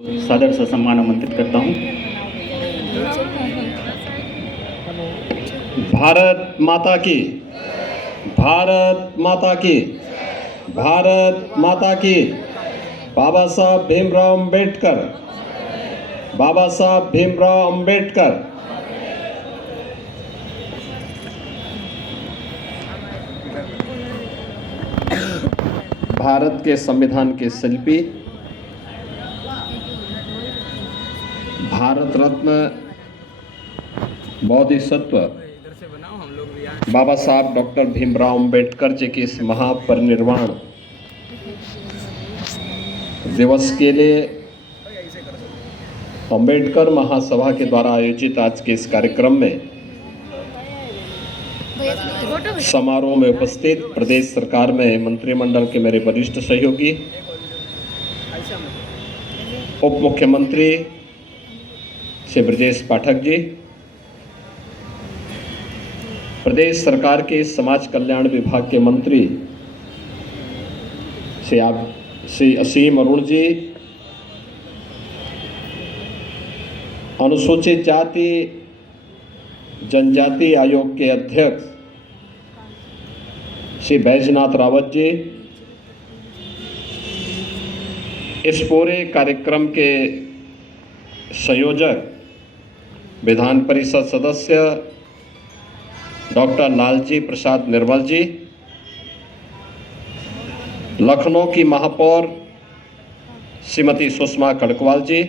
सादर से सम्मान आमंत्रित करता हूं। भारत माता की, भारत माता की, भारत माता की। बाबा साहब भीमराव अंबेडकर, बाबा साहब भीमराव अंबेडकर। भारत के संविधान के शिल्पी, भारत रत्न बोधिसत्व बाबा साहब डॉक्टर भीमराव अंबेडकर जी के इस महापरिनिर्वाण दिवस के लिए अंबेडकर महासभा के द्वारा आयोजित आज के इस कार्यक्रम में समारोह में उपस्थित प्रदेश सरकार में मंत्रिमंडल के मेरे वरिष्ठ सहयोगी, उप मुख्यमंत्री श्री ब्रजेश पाठक जी, प्रदेश सरकार के समाज कल्याण विभाग के मंत्री श्री असीम अरुण जी, अनुसूचित जाति जनजाति आयोग के अध्यक्ष श्री बैजनाथ रावत जी, इस पूरे कार्यक्रम के संयोजक विधान परिषद सदस्य डॉक्टर लालजी प्रसाद निर्मल जी, लखनऊ की महापौर श्रीमती सुषमा कड़कवाल जी,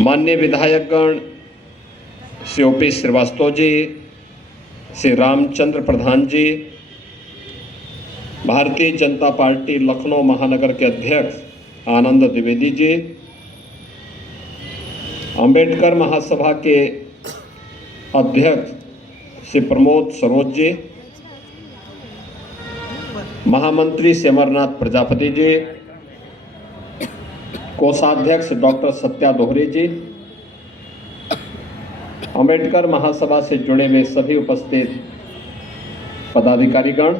माननीय विधायकगण श्री ओपी श्रीवास्तव जी, श्री रामचंद्र प्रधान जी, भारतीय जनता पार्टी लखनऊ महानगर के अध्यक्ष आनंद द्विवेदी जी, अंबेडकर महासभा के अध्यक्ष श्री प्रमोद सरोज जी, महामंत्री श्री अमरनाथ प्रजापति जी, कोषाध्यक्ष डॉक्टर सत्या दोहरे जी, अंबेडकर महासभा से जुड़े हुए सभी उपस्थित पदाधिकारीगण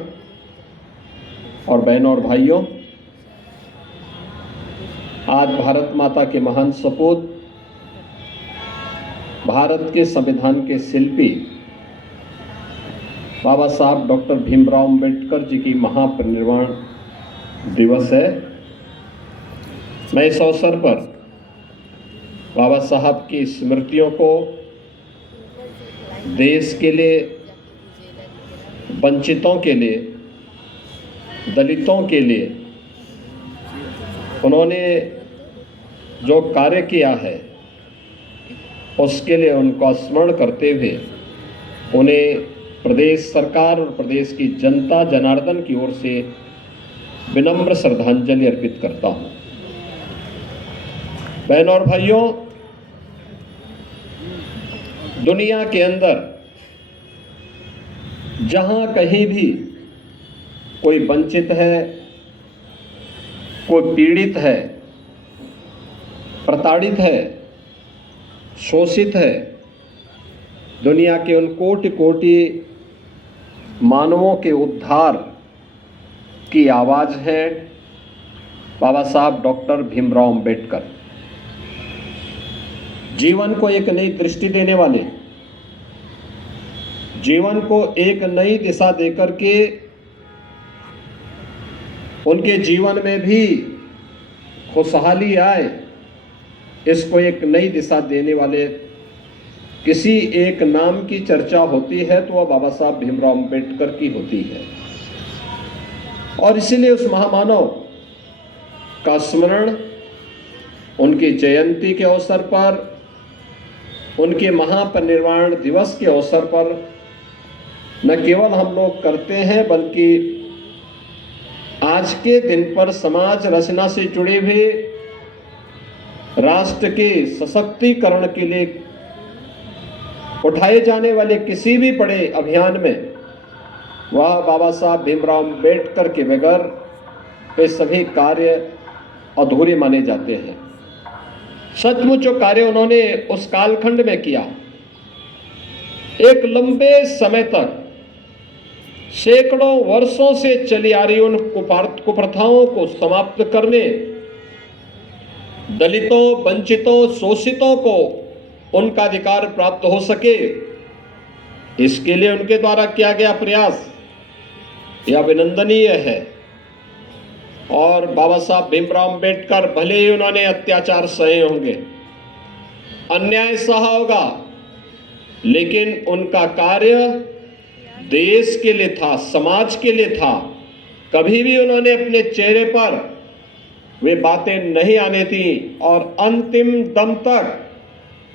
और बहनों और भाइयों, आज भारत माता के महान सपूत, भारत के संविधान के शिल्पी बाबा साहब डॉक्टर भीमराव अंबेडकर जी की महापरिनिर्वाण दिवस है। मैं इस अवसर पर बाबा साहब की स्मृतियों को देश के लिए, वंचितों के लिए, दलितों के लिए उन्होंने जो कार्य किया है उसके लिए उनको स्मरण करते हुए उन्हें प्रदेश सरकार और प्रदेश की जनता जनार्दन की ओर से विनम्र श्रद्धांजलि अर्पित करता हूं। बहनों और भाइयों, दुनिया के अंदर जहां कहीं भी कोई वंचित है, कोई पीड़ित है, प्रताड़ित है, शोषित है, दुनिया के उन कोटि कोटि मानवों के उद्धार की आवाज़ है बाबा साहब डॉक्टर भीमराव अंबेडकर। जीवन को एक नई दृष्टि देने वाले, जीवन को एक नई दिशा देकर के उनके जीवन में भी खुशहाली आए, इसको एक नई दिशा देने वाले किसी एक नाम की चर्चा होती है तो वह बाबा साहब भीमराव अंबेडकर की होती है। और इसीलिए उस महामानव का स्मरण उनकी जयंती के अवसर पर, उनके महापरिनिर्वाण दिवस के अवसर पर न केवल हम लोग करते हैं, बल्कि आज के दिन पर समाज रचना से जुड़े हुए राष्ट्र के सशक्तिकरण के लिए उठाए जाने वाले किसी भी बड़े अभियान में वह बाबा साहब भीमराव अंबेडकर के बगैर वे सभी कार्य अधूरे माने जाते हैं। सचमुच जो कार्य उन्होंने उस कालखंड में किया, एक लंबे समय तक सैकड़ों वर्षों से चली आ रही उन कुप्रथाओं को समाप्त करने दलितों, वंचितों, शोषितों को उनका अधिकार प्राप्त हो सके, इसके लिए उनके द्वारा किया गया प्रयास यह अभिनंदनीय है। और बाबा साहब भीमराव अंबेडकर भले ही उन्होंने अत्याचार सहे होंगे, अन्याय सहा होगा, लेकिन उनका कार्य देश के लिए था, समाज के लिए था। कभी भी उन्होंने अपने चेहरे पर वे बातें नहीं आने दी और अंतिम दम तक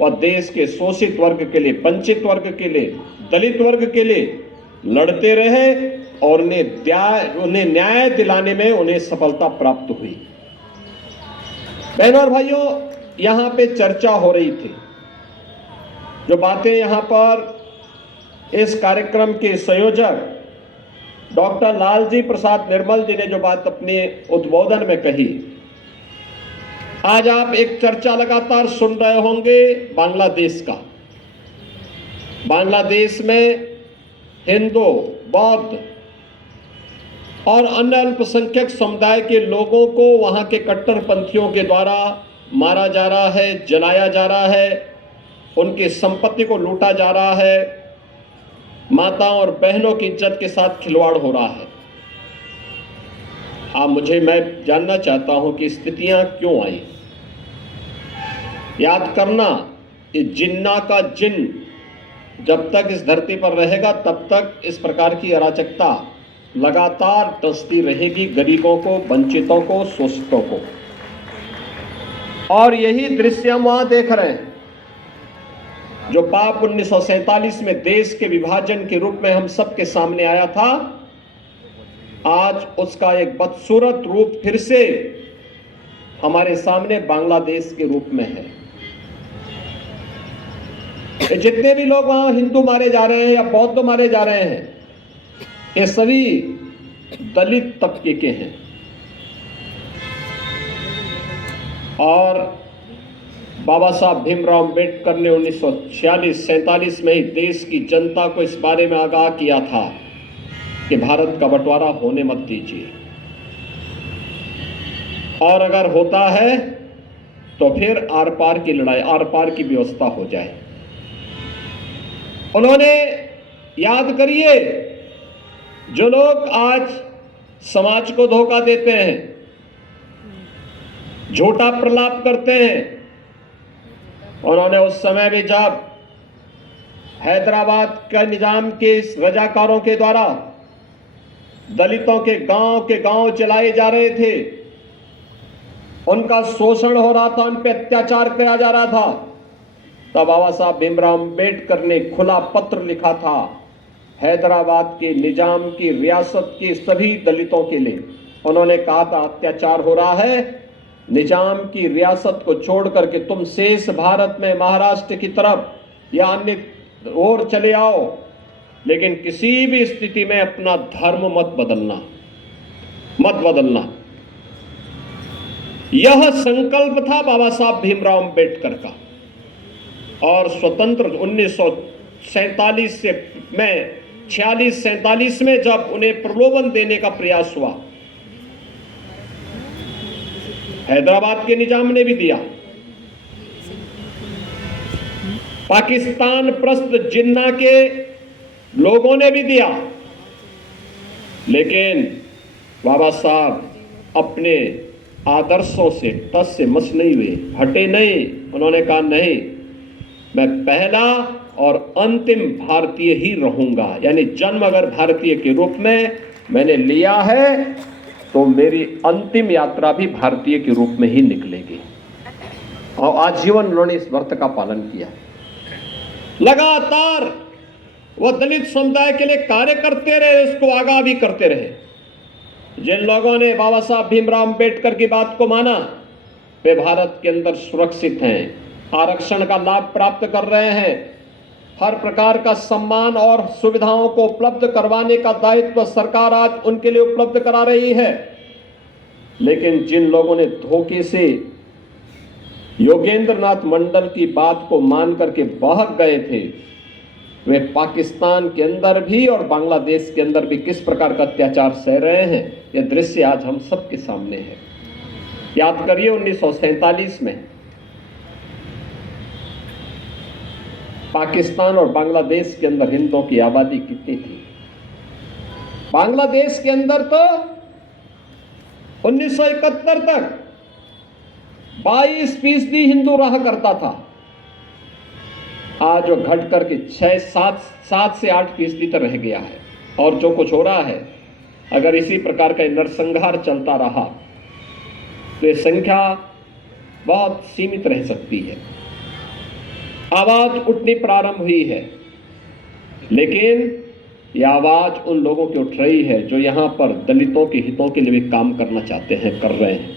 वह देश के शोषित वर्ग के लिए, वंचित वर्ग के लिए, दलित वर्ग के लिए लड़ते रहे और उन्हें न्याय दिलाने में उन्हें सफलता प्राप्त हुई। बहनों और भाइयों, यहां पे चर्चा हो रही थी, जो बातें यहां पर इस कार्यक्रम के संयोजक डॉक्टर लालजी प्रसाद निर्मल जी ने जो बात अपने उद्बोधन में कही, आज आप एक चर्चा लगातार सुन रहे होंगे बांग्लादेश का। बांग्लादेश में हिंदू, बौद्ध और अन्य अल्पसंख्यक समुदाय के लोगों को वहां के कट्टरपंथियों के द्वारा मारा जा रहा है, जलाया जा रहा है, उनकी संपत्ति को लूटा जा रहा है, माताओं और बहनों की इज्जत के साथ खिलवाड़ हो रहा है। मैं जानना चाहता हूं कि स्थितियां क्यों आई। याद करना, ये जिन्ना का जिन्न जब तक इस धरती पर रहेगा तब तक इस प्रकार की अराजकता लगातार डसती रहेगी, गरीबों को, वंचितों को, शोषितों को। और यही दृश्य हम वहां देख रहे हैं। जो पाप 1947 में देश के विभाजन के रूप में हम सबके सामने आया था, आज उसका एक बदसूरत रूप फिर से हमारे सामने बांग्लादेश के रूप में है। जितने भी लोग वहां हिंदू मारे जा रहे हैं या बौद्ध मारे जा रहे हैं, ये सभी दलित तबके के हैं। और बाबा साहब भीमराव अंबेडकर ने 1946-47 में ही देश की जनता को इस बारे में आगाह किया था कि भारत का बंटवारा होने मत दीजिए, और अगर होता है तो फिर आर पार की लड़ाई, आर पार की व्यवस्था हो जाए। उन्होंने, याद करिए, जो लोग आज समाज को धोखा देते हैं, झूठा प्रलाप करते हैं, उन्होंने उस समय भी जब हैदराबाद का निजाम के इस रजाकारों के द्वारा दलितों के गांव चलाए जा रहे थे, उनका शोषण हो रहा था, उन पर अत्याचार किया जा रहा था, तब बाबा साहब भीमराव अंबेडकर ने खुला पत्र लिखा था हैदराबाद के निजाम की रियासत के सभी दलितों के लिए। उन्होंने कहा था, अत्याचार हो रहा है, निजाम की रियासत को छोड़ करके तुम शेष भारत में महाराष्ट्र की तरफ या अन्य ओर चले आओ, लेकिन किसी भी स्थिति में अपना धर्म मत बदलना। यह संकल्प था बाबा साहब भीमराव अंबेडकर का। और स्वतंत्र 1947 में 46-47 में जब उन्हें प्रलोभन देने का प्रयास हुआ, हैदराबाद के निजाम ने भी दिया, पाकिस्तान प्रस्त जिन्ना के लोगों ने भी दिया, लेकिन बाबा साहब अपने आदर्शों से टस से मस नहीं हुए, हटे नहीं। उन्होंने कहा, नहीं, मैं पहला और अंतिम भारतीय ही रहूंगा, यानी जन्म अगर भारतीय के रूप में मैंने लिया है तो मेरी अंतिम यात्रा भी भारतीय के रूप में ही निकलेगी। और आजीवन उन्होंने इस व्रत का पालन किया। लगातार वह दलित समुदाय के लिए कार्य करते रहे, उसको आगाह भी करते रहे। जिन लोगों ने बाबा साहब भीमराव अंबेडकर की बात को माना, वे भारत के अंदर सुरक्षित हैं, आरक्षण का लाभ प्राप्त कर रहे हैं, हर प्रकार का सम्मान और सुविधाओं को उपलब्ध करवाने का दायित्व सरकार आज उनके लिए उपलब्ध करा रही है। लेकिन जिन लोगों ने धोखे से योगेंद्र नाथ मंडल की बात को मान करके बहक गए थे, वे पाकिस्तान के अंदर भी और बांग्लादेश के अंदर भी किस प्रकार का अत्याचार सह रहे हैं, यह दृश्य आज हम सबके सामने है। याद करिए 1947 में पाकिस्तान और बांग्लादेश के अंदर हिंदुओं की आबादी कितनी थी? बांग्लादेश के अंदर तो 1971 तक 22% हिंदू रहा करता था। आज वो घट करके 7 से 8% तक रह गया है। और जो कुछ हो रहा है, अगर इसी प्रकार का नरसंहार चलता रहा तो ये संख्या बहुत सीमित रह सकती है। आवाज उठनी प्रारंभ हुई है, लेकिन यह आवाज उन लोगों की उठ रही है जो यहां पर दलितों के हितों के लिए भी काम करना चाहते हैं, कर रहे हैं।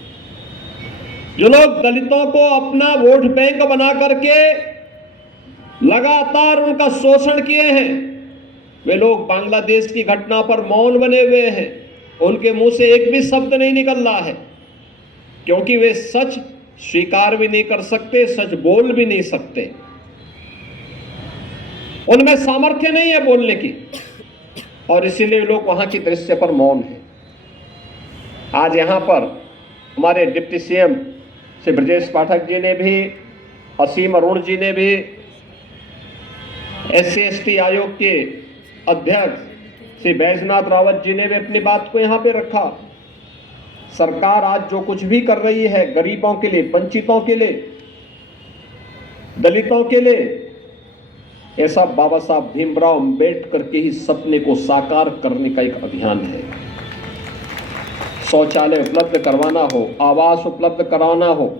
जो लोग दलितों को अपना वोट बैंक बना करके लगातार उनका शोषण किए हैं, वे लोग बांग्लादेश की घटना पर मौन बने हुए हैं। उनके मुंह से एक भी शब्द नहीं निकल रहा है, क्योंकि वे सच स्वीकार भी नहीं कर सकते, सच बोल भी नहीं सकते। उनमें सामर्थ्य नहीं है बोलने की, और इसीलिए लोग वहां की दृश्य पर मौन है। आज यहां पर हमारे डिप्टी सीएम श्री ब्रजेश पाठक जी ने भी, असीम अरुण जी ने भी, SC/ST आयोग के अध्यक्ष श्री बैजनाथ रावत जी ने भी अपनी बात को यहां पे रखा। सरकार आज जो कुछ भी कर रही है गरीबों के लिए, वंचितों के लिए, दलितों के लिए, ऐसा बाबा साहब भीमराव अंबेडकर के ही सपने को साकार करने का एक अभियान है। शौचालय उपलब्ध करवाना हो, आवास उपलब्ध कराना हो,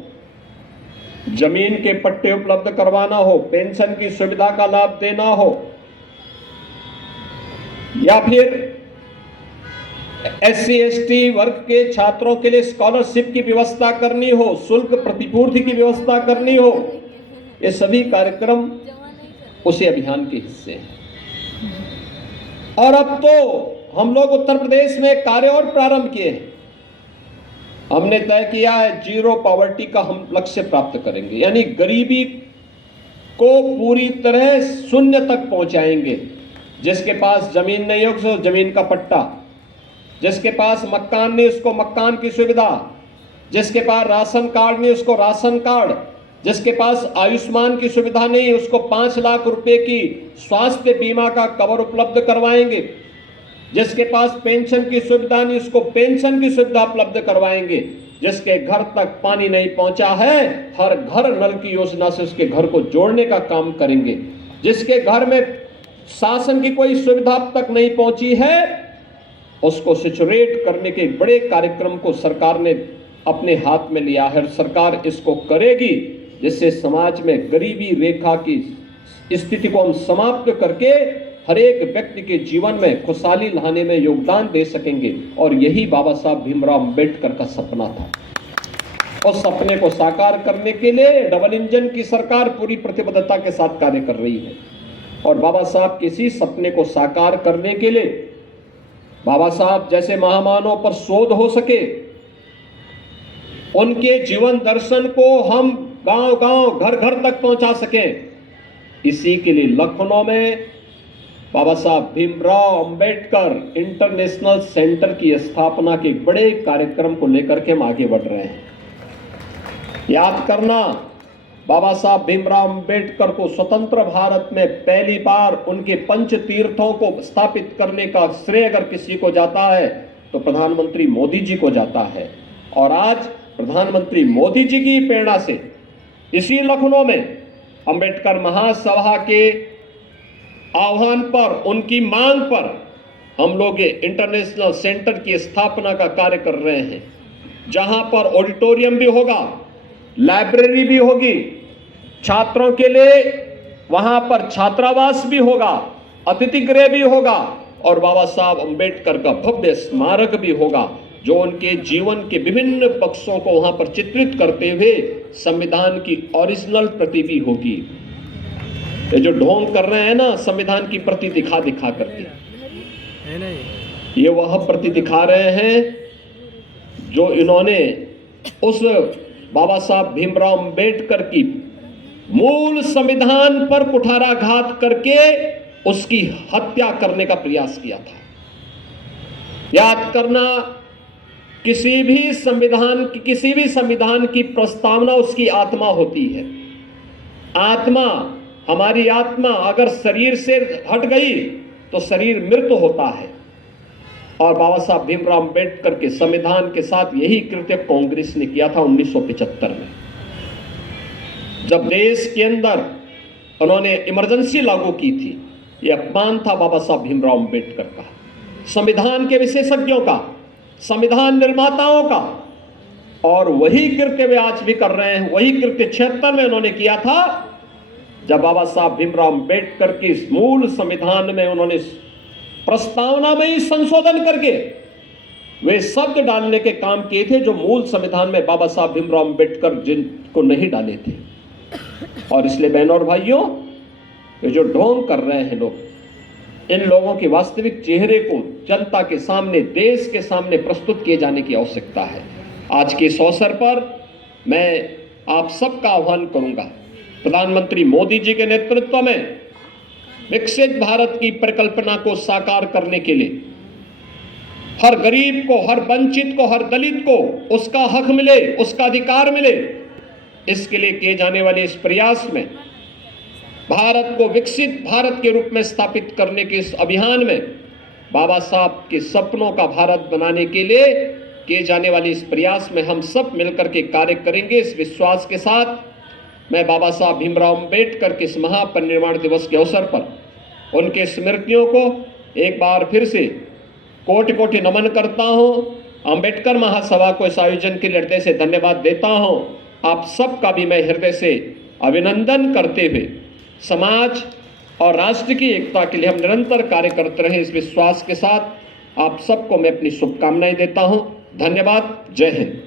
जमीन के पट्टे उपलब्ध करवाना हो, पेंशन की सुविधा का लाभ देना हो, या फिर SC/ST वर्ग के छात्रों के लिए स्कॉलरशिप की व्यवस्था करनी हो, शुल्क प्रतिपूर्ति की व्यवस्था करनी हो, ये सभी कार्यक्रम उसी अभियान के हिस्से हैं। और अब तो हम लोग उत्तर प्रदेश में कार्य और प्रारंभ किए हैं। हमने तय किया है जीरो पॉवर्टी का हम लक्ष्य प्राप्त करेंगे, यानी गरीबी को पूरी तरह शून्य तक पहुंचाएंगे। जिसके पास जमीन नहीं हो उसको जमीन का पट्टा, जिसके पास मकान नहीं उसको मकान की सुविधा, जिसके पास राशन कार्ड नहीं उसको राशन कार्ड, जिसके पास आयुष्मान की सुविधा नहीं उसको 5 लाख रुपए की स्वास्थ्य बीमा का कवर उपलब्ध करवाएंगे, जिसके पास पेंशन की सुविधा नहीं उसको पेंशन की सुविधा उपलब्ध करवाएंगे, जिसके घर तक पानी नहीं पहुंचा है हर घर नल की योजना से उसके घर को जोड़ने का काम करेंगे, जिसके घर में शासन की कोई सुविधा अब तक नहीं पहुंची है उसको सिचुएट करने के बड़े कार्यक्रम को सरकार ने अपने हाथ में लिया है। और सरकार इसको करेगी जिससे समाज में गरीबी रेखा की स्थिति को हम समाप्त करके हर एक व्यक्ति के जीवन में खुशहाली लाने में योगदान दे सकेंगे। और यही बाबा साहब भीमराव अंबेडकर का सपना था। उस सपने को साकार करने के लिए डबल इंजन की सरकार पूरी प्रतिबद्धता के साथ कार्य कर रही है। और बाबा साहब के इसी सपने को साकार करने के लिए बाबा साहब जैसे महामानव पर शोध हो सके, उनके जीवन दर्शन को हम गांव-गांव, घर-घर तक पहुंचा सकें, इसी के लिए लखनऊ में बाबा साहब भीमराव अंबेडकर इंटरनेशनल सेंटर की स्थापना के बड़े कार्यक्रम को लेकर के हम आगे बढ़ रहे हैं। याद करना, बाबा साहब भीमराव अंबेडकर को स्वतंत्र भारत में पहली बार उनके पंच तीर्थों को स्थापित करने का श्रेय अगर किसी को जाता है तो प्रधानमंत्री मोदी जी को जाता है। और आज प्रधानमंत्री मोदी जी की प्रेरणा से इसी लखनऊ में अंबेडकर महासभा के आह्वान पर, उनकी मांग पर हम लोग इंटरनेशनल सेंटर की स्थापना का कार्य कर रहे हैं, जहां पर ऑडिटोरियम भी होगा, लाइब्रेरी भी होगी, छात्रों के लिए वहां पर छात्रावास भी होगा, अतिथि गृह भी होगा और बाबा साहब अंबेडकर का भव्य स्मारक भी होगा, जो उनके जीवन के विभिन्न पक्षों को वहां पर चित्रित करते हुए संविधान की ओरिजिनल प्रति भी होगी। ये जो ढोंग कर रहे हैं ना संविधान की प्रति दिखा दिखा करके, ये वह प्रति दिखा रहे हैं जो इन्होंने उस बाबा साहब भीमराव अंबेडकर की मूल संविधान पर कुठाराघात करके उसकी हत्या करने का प्रयास किया था। याद करना, किसी भी संविधान की प्रस्तावना उसकी आत्मा होती है। आत्मा, हमारी आत्मा अगर शरीर से हट गई तो शरीर मृत होता है। और बाबा साहब भीमराव अम्बेडकर के संविधान के साथ यही कृत्य कांग्रेस ने किया था 1975 में, जब देश के अंदर उन्होंने इमरजेंसी लागू की थी। यह अपमान था बाबा साहब भीमराव अम्बेडकर का, संविधान के विशेषज्ञों का, संविधान निर्माताओं का। और वही कृत्य वे आज भी कर रहे हैं। वही कृत्य 76 में उन्होंने किया था, जब बाबा साहब भीमराव अम्बेडकर की इस मूल संविधान में उन्होंने प्रस्तावना में ही संशोधन करके वे शब्द डालने के काम किए थे जो मूल संविधान में बाबा साहब भीमराव अम्बेडकर जिनको नहीं डाले थे। और इसलिए बहनों और भाइयों, ये जो ढोंग कर रहे हैं लोग, इन लोगों के वास्तविक चेहरे को जनता के सामने, देश के सामने प्रस्तुत किए जाने की आवश्यकता है। आज के इस अवसर पर मैं आप सबका आह्वान करूंगा, प्रधानमंत्री मोदी जी के नेतृत्व में विकसित भारत की परिकल्पना को साकार करने के लिए हर गरीब को, हर वंचित को, हर दलित को उसका हक मिले, उसका अधिकार मिले, इसके लिए किए जाने वाले इस प्रयास में, भारत को विकसित भारत के रूप में स्थापित करने के इस अभियान में, बाबा साहब के सपनों का भारत बनाने के लिए किए जाने वाले इस प्रयास में हम सब मिलकर के कार्य करेंगे। इस विश्वास के साथ मैं बाबा साहब भीमराव अम्बेडकर के इस महापरिनिर्वाण दिवस के अवसर पर उनके स्मृतियों को एक बार फिर से कोटि कोटि नमन करता हूं। अम्बेडकर महासभा को इस आयोजन के लिए हृदय से धन्यवाद देता हूं। आप सबका भी मैं हृदय से अभिनंदन करते हुए समाज और राष्ट्र की एकता के लिए हम निरंतर कार्य करते रहें, इस विश्वास के साथ आप सबको मैं अपनी शुभकामनाएं देता हूं। धन्यवाद। जय हिंद।